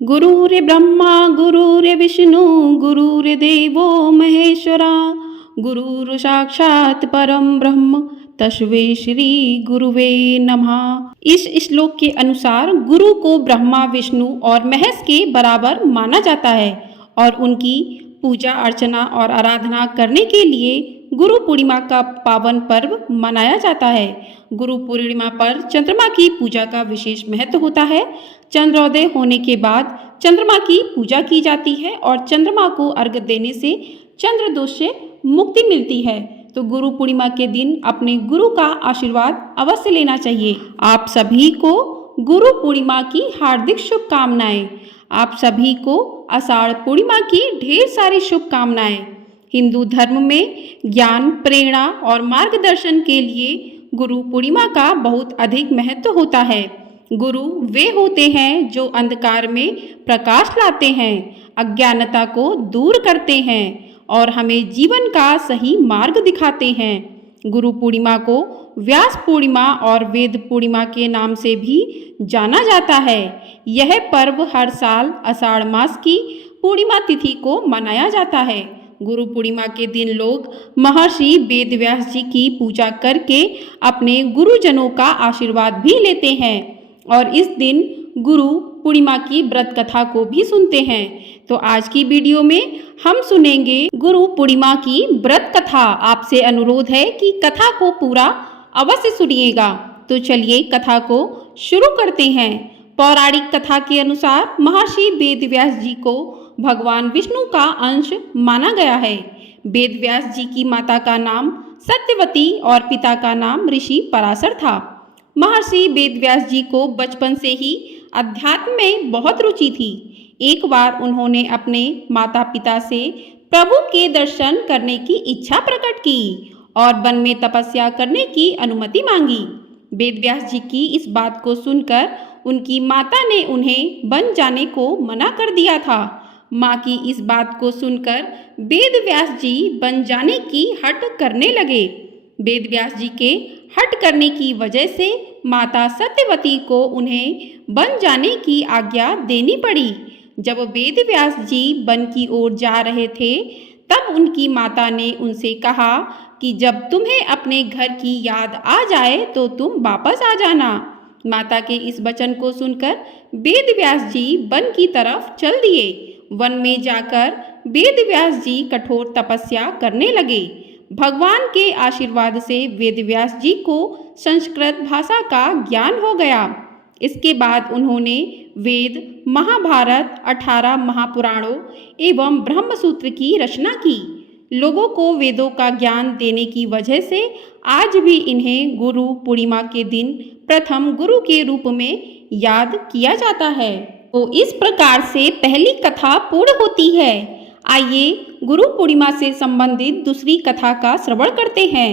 गुरुर्ब्रह्मा गुरुर्विष्णु गुरुर्देवो महेश्वरा गुरुर् साक्षात् परम ब्रह्म तस्मै श्री गुरुवे नमः। इस श्लोक के अनुसार गुरु को ब्रह्मा विष्णु और महेश के बराबर माना जाता है और उनकी पूजा अर्चना और आराधना करने के लिए गुरु पूर्णिमा का पावन पर्व मनाया जाता है। गुरु पूर्णिमा पर चंद्रमा की पूजा का विशेष महत्व होता है। चंद्रोदय होने के बाद चंद्रमा की पूजा की जाती है और चंद्रमा को अर्घ्य देने से चंद्र दोष से मुक्ति मिलती है। तो गुरु पूर्णिमा के दिन अपने गुरु का आशीर्वाद अवश्य लेना चाहिए। आप सभी को गुरु पूर्णिमा की हार्दिक शुभकामनाएं। आप सभी को आषाढ़ पूर्णिमा की ढेर सारी शुभकामनाएं। हिंदू धर्म में ज्ञान, प्रेरणा और मार्गदर्शन के लिए गुरु पूर्णिमा का बहुत अधिक महत्व होता है। गुरु वे होते हैं जो अंधकार में प्रकाश लाते हैं, अज्ञानता को दूर करते हैं और हमें जीवन का सही मार्ग दिखाते हैं। गुरु पूर्णिमा को व्यास पूर्णिमा और वेद पूर्णिमा के नाम से भी जाना जाता है। यह पर्व हर साल आषाढ़ मास की पूर्णिमा तिथि को मनाया जाता है। गुरु पूर्णिमा के दिन लोग महर्षि वेदव्यास जी की पूजा करके अपने गुरुजनों का आशीर्वाद भी लेते हैं और इस दिन गुरु पूर्णिमा की व्रत कथा को भी सुनते हैं। तो आज की वीडियो में हम सुनेंगे गुरु पूर्णिमा की व्रत कथा। आपसे अनुरोध है कि कथा को पूरा अवश्य सुनिएगा। तो चलिए कथा को शुरू करते हैं। पौराणिक कथा के अनुसार महर्षि वेदव्यास जी को भगवान विष्णु का अंश माना गया है। वेदव्यास जी की माता का नाम सत्यवती और पिता का नाम ऋषि पराशर था। महर्षि वेदव्यास जी को बचपन से ही अध्यात्म में बहुत रुचि थी। एक बार उन्होंने अपने माता पिता से प्रभु के दर्शन करने की इच्छा प्रकट की और वन में तपस्या करने की अनुमति मांगी। वेदव्यास जी की इस बात को सुनकर उनकी माता ने उन्हें वन जाने को मना कर दिया था। माँ की इस बात को सुनकर वेदव्यास जी वन जाने की हट करने लगे। वेदव्यास जी के हट करने की वजह से माता सत्यवती को उन्हें वन जाने की आज्ञा देनी पड़ी। जब वेदव्यास जी वन की ओर जा रहे थे तब उनकी माता ने उनसे कहा कि जब तुम्हें अपने घर की याद आ जाए तो तुम वापस आ जाना। माता के इस वचन को सुनकर वेदव्यास जी वन की तरफ चल दिए। वन में जाकर वेदव्यास जी कठोर तपस्या करने लगे। भगवान के आशीर्वाद से वेदव्यास जी को संस्कृत भाषा का ज्ञान हो गया। इसके बाद उन्होंने वेद, महाभारत, 18 महापुराणों एवं ब्रह्मसूत्र की रचना की। लोगों को वेदों का ज्ञान देने की वजह से आज भी इन्हें गुरु पूर्णिमा के दिन प्रथम गुरु के रूप में याद किया जाता है। तो इस प्रकार से पहली कथा पूर्ण होती है। आइए गुरु पूर्णिमा से संबंधित दूसरी कथा का श्रवण करते हैं।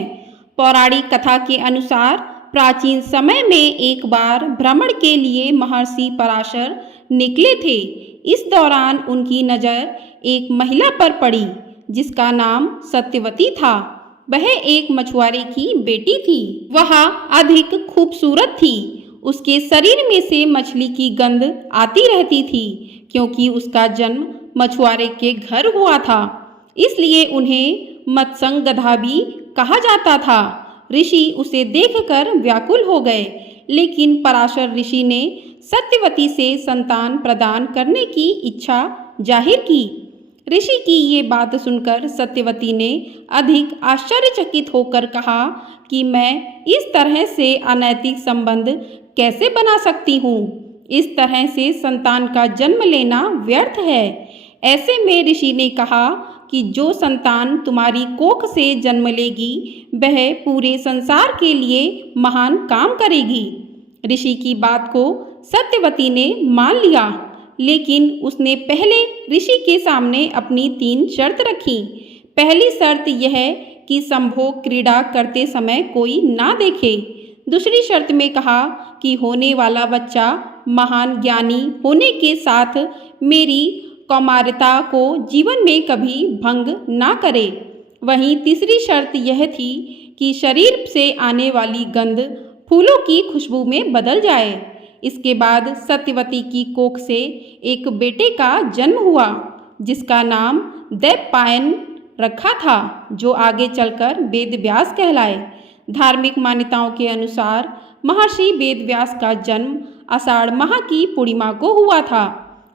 पौराणिक कथा के अनुसार प्राचीन समय में एक बार भ्रमण के लिए महर्षि पराशर निकले थे। इस दौरान उनकी नज़र एक महिला पर पड़ी जिसका नाम सत्यवती था। वह एक मछुआरे की बेटी थी। वह अधिक खूबसूरत थी। उसके शरीर में से मछली की गंध आती रहती थी क्योंकि उसका जन्म मछुआरे के घर हुआ था। इसलिए उन्हें मत्स्यगंधा भी कहा जाता था। ऋषि उसे देखकर व्याकुल हो गए, लेकिन पराशर ऋषि ने सत्यवती से संतान प्रदान करने की इच्छा जाहिर की। ऋषि की ये बात सुनकर सत्यवती ने अधिक आश्चर्यचकित होकर कहा कि मैं इस तरह से अनैतिक संबंध कैसे बना सकती हूँ। इस तरह से संतान का जन्म लेना व्यर्थ है। ऐसे में ऋषि ने कहा कि जो संतान तुम्हारी कोख से जन्म लेगी वह पूरे संसार के लिए महान काम करेगी। ऋषि की बात को सत्यवती ने मान लिया, लेकिन उसने पहले ऋषि के सामने अपनी 3 शर्त रखी। पहली शर्त यह कि संभोग क्रीड़ा करते समय कोई ना देखे। दूसरी शर्त में कहा कि होने वाला बच्चा महान ज्ञानी होने के साथ मेरी कौमारता को जीवन में कभी भंग ना करे। वहीं तीसरी शर्त यह थी कि शरीर से आने वाली गंध फूलों की खुशबू में बदल जाए। इसके बाद सत्यवती की कोख से एक बेटे का जन्म हुआ जिसका नाम दैवपायन रखा था, जो आगे चलकर वेदव्यास कहलाए। धार्मिक मान्यताओं के अनुसार महर्षि वेदव्यास का जन्म आषाढ़ माह की पूर्णिमा को हुआ था।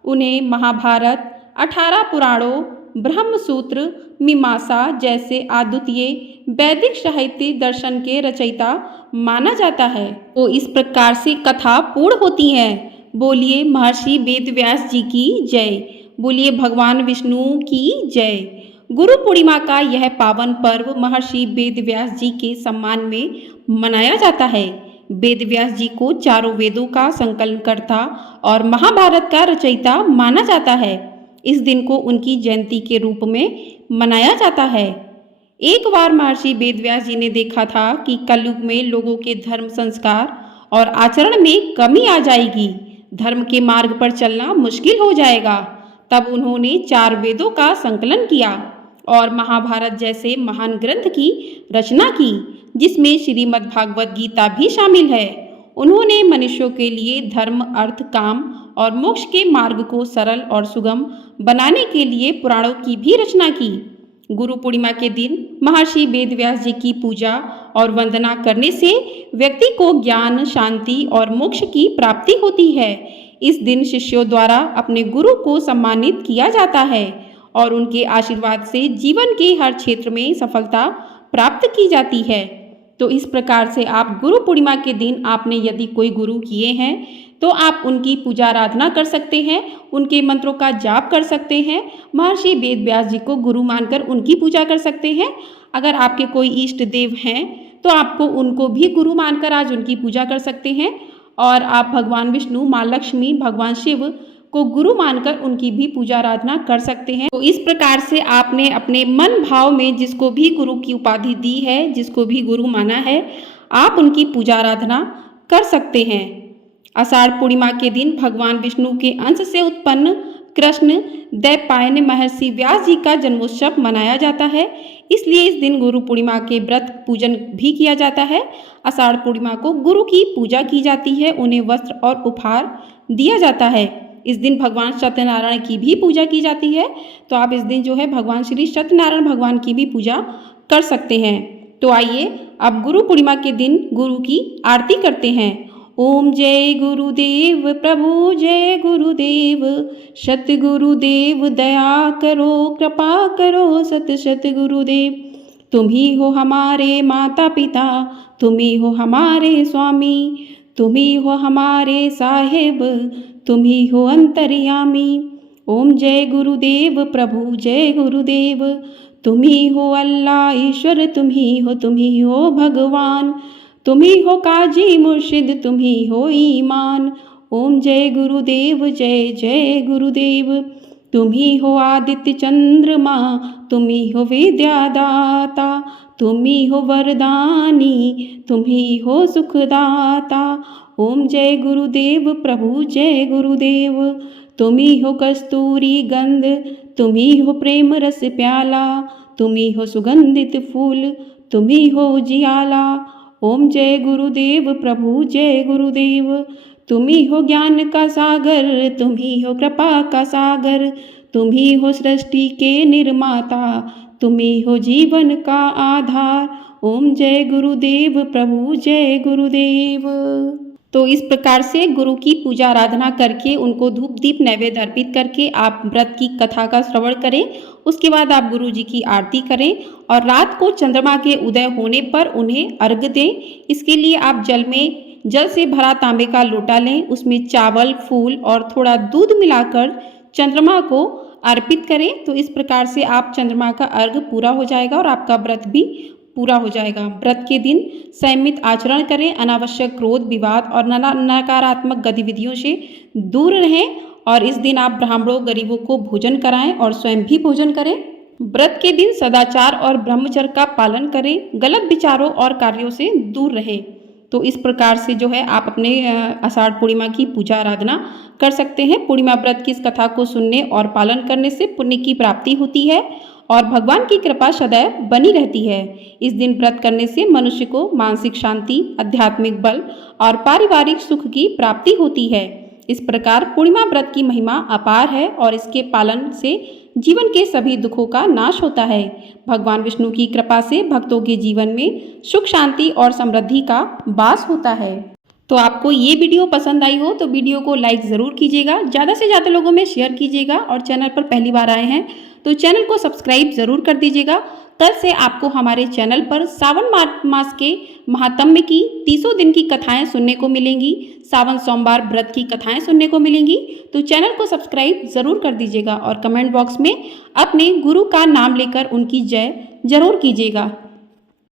उन्हें महाभारत, 18 पुराणों, ब्रह्मसूत्र, मीमांसा जैसे अद्वितीय वैदिक साहित्य दर्शन के रचयिता माना जाता है। तो इस प्रकार से कथा पूर्ण होती है। बोलिए महर्षि वेदव्यास जी की जय। बोलिए भगवान विष्णु की जय। गुरु पूर्णिमा का यह पावन पर्व महर्षि वेदव्यास जी के सम्मान में मनाया जाता है। वेदव्यास जी को चारों वेदों का संकलनकर्ता और महाभारत का रचयिता माना जाता है। इस दिन को उनकी जयंती के रूप में मनाया जाता है। एक बार महर्षि वेदव्यास जी ने देखा था कि कलयुग में लोगों के धर्म, संस्कार और आचरण में कमी आ जाएगी, धर्म के मार्ग पर चलना मुश्किल हो जाएगा। तब उन्होंने 4 वेदों का संकलन किया और महाभारत जैसे महान ग्रंथ की रचना की, जिसमें श्रीमद् भागवत गीता भी शामिल है। उन्होंने मनुष्यों के लिए धर्म, अर्थ, काम और मोक्ष के मार्ग को सरल और सुगम बनाने के लिए पुराणों की भी रचना की। गुरु पूर्णिमा के दिन महर्षि वेदव्यास जी की पूजा और वंदना करने से व्यक्ति को ज्ञान, शांति और मोक्ष की प्राप्ति होती है। इस दिन शिष्यों द्वारा अपने गुरु को सम्मानित किया जाता है और उनके आशीर्वाद से जीवन के हर क्षेत्र में सफलता प्राप्त की जाती है। तो इस प्रकार से आप गुरु पूर्णिमा के दिन आपने यदि कोई गुरु किए हैं तो आप उनकी पूजा आराधना कर सकते हैं, उनके मंत्रों का जाप कर सकते हैं, महर्षि वेदव्यास जी को गुरु मानकर उनकी पूजा कर सकते हैं। अगर आपके कोई इष्ट देव हैं तो आपको उनको भी गुरु मानकर आज उनकी पूजा कर सकते हैं और आप भगवान विष्णु, माँ लक्ष्मी, भगवान शिव को गुरु मानकर उनकी भी पूजा आराधना कर सकते हैं। तो इस प्रकार से आपने अपने मन भाव में जिसको भी गुरु की उपाधि दी है, जिसको भी गुरु माना है, आप उनकी पूजा आराधना कर सकते हैं। आषाढ़ पूर्णिमा के दिन भगवान विष्णु के अंश से उत्पन्न कृष्ण दैवपायन महर्षि व्यास जी का जन्मोत्सव मनाया जाता है, इसलिए इस दिन गुरु पूर्णिमा के व्रत पूजन भी किया जाता है। आषाढ़ पूर्णिमा को गुरु की पूजा की जाती है, उन्हें वस्त्र और उपहार दिया जाता है। इस दिन भगवान सत्यनारायण की भी पूजा की जाती है, तो आप इस दिन जो है भगवान श्री सत्यनारायण भगवान की भी पूजा कर सकते हैं। तो आइए अब गुरु पूर्णिमा के दिन गुरु की आरती करते हैं। ओम जय गुरुदेव प्रभु जय गुरुदेव, सत गुरुदेव दया करो कृपा करो, सत सत गुरुदेव। तुम ही हो हमारे माता पिता, तुम ही हो हमारे स्वामी, तुम ही हो हमारे साहिब, तुम ही हो अंतर्यामी। ओम जय गुरुदेव प्रभु जय गुरुदेव, तुम ही हो अल्लाह ईश्वर, तुम ही हो भगवान, तुम ही हो काजी मुर्शिद, तुम ही हो ईमान। ओम जय गुरुदेव जय जय गुरुदेव, तुम ही हो आदित्य चंद्रमा, तुम ही हो विद्यादाता, तुम ही हो वरदानी, तुम ही हो सुखदाता। ओम जय गुरुदेव प्रभु जय गुरुदेव, तुम ही हो कस्तूरी गंध, तुम ही हो प्रेम रस प्याला, तुम ही हो सुगंधित फूल, तुम ही हो उजियाला। ओम जय गुरुदेव प्रभु जय गुरुदेव, तुम ही हो ज्ञान का सागर, तुम ही हो कृपा का सागर, तुम ही हो सृष्टि के निर्माता, तुम ही हो जीवन का आधार। ओम जय गुरुदेव प्रभु जय गुरुदेव। तो इस प्रकार से गुरु की पूजा आराधना करके उनको धूप दीप नैवेद्य अर्पित करके आप व्रत की कथा का श्रवण करें। उसके बाद आप गुरु जी की आरती करें और रात को चंद्रमा के उदय होने पर उन्हें अर्घ्य दें। इसके लिए आप जल से भरा तांबे का लोटा लें, उसमें चावल, फूल और थोड़ा दूध मिलाकर चंद्रमा को अर्पित करें। तो इस प्रकार से आप चंद्रमा का अर्घ्य पूरा हो जाएगा और आपका व्रत भी पूरा हो जाएगा। व्रत के दिन संयमित आचरण करें, अनावश्यक क्रोध, विवाद और नकारात्मक गतिविधियों से दूर रहें और इस दिन आप ब्राह्मणों, गरीबों को भोजन कराएं और स्वयं भी भोजन करें। व्रत के दिन सदाचार और ब्रह्मचर्य का पालन करें, गलत विचारों और कार्यों से दूर रहें। तो इस प्रकार से जो है आप अपने आषाढ़ पूर्णिमा की पूजा आराधना कर सकते हैं। पूर्णिमा व्रत की इस कथा को सुनने और पालन करने से पुण्य की प्राप्ति होती है और भगवान की कृपा सदैव बनी रहती है। इस दिन व्रत करने से मनुष्य को मानसिक शांति, आध्यात्मिक बल और पारिवारिक सुख की प्राप्ति होती है। इस प्रकार पूर्णिमा व्रत की महिमा अपार है और इसके पालन से जीवन के सभी दुखों का नाश होता है। भगवान विष्णु की कृपा से भक्तों के जीवन में सुख, शांति और समृद्धि का वास होता है। तो आपको ये वीडियो पसंद आई हो तो वीडियो को लाइक ज़रूर कीजिएगा, ज़्यादा से ज़्यादा लोगों में शेयर कीजिएगा और चैनल पर पहली बार आए हैं तो चैनल को सब्सक्राइब ज़रूर कर दीजिएगा। कल से आपको हमारे चैनल पर सावन मास के महात्म्य की 30 दिन की कथाएं सुनने को मिलेंगी, सावन सोमवार व्रत की कथाएं सुनने को मिलेंगी। तो चैनल को सब्सक्राइब ज़रूर कर दीजिएगा और कमेंट बॉक्स में अपने गुरु का नाम लेकर उनकी जय जरूर कीजिएगा।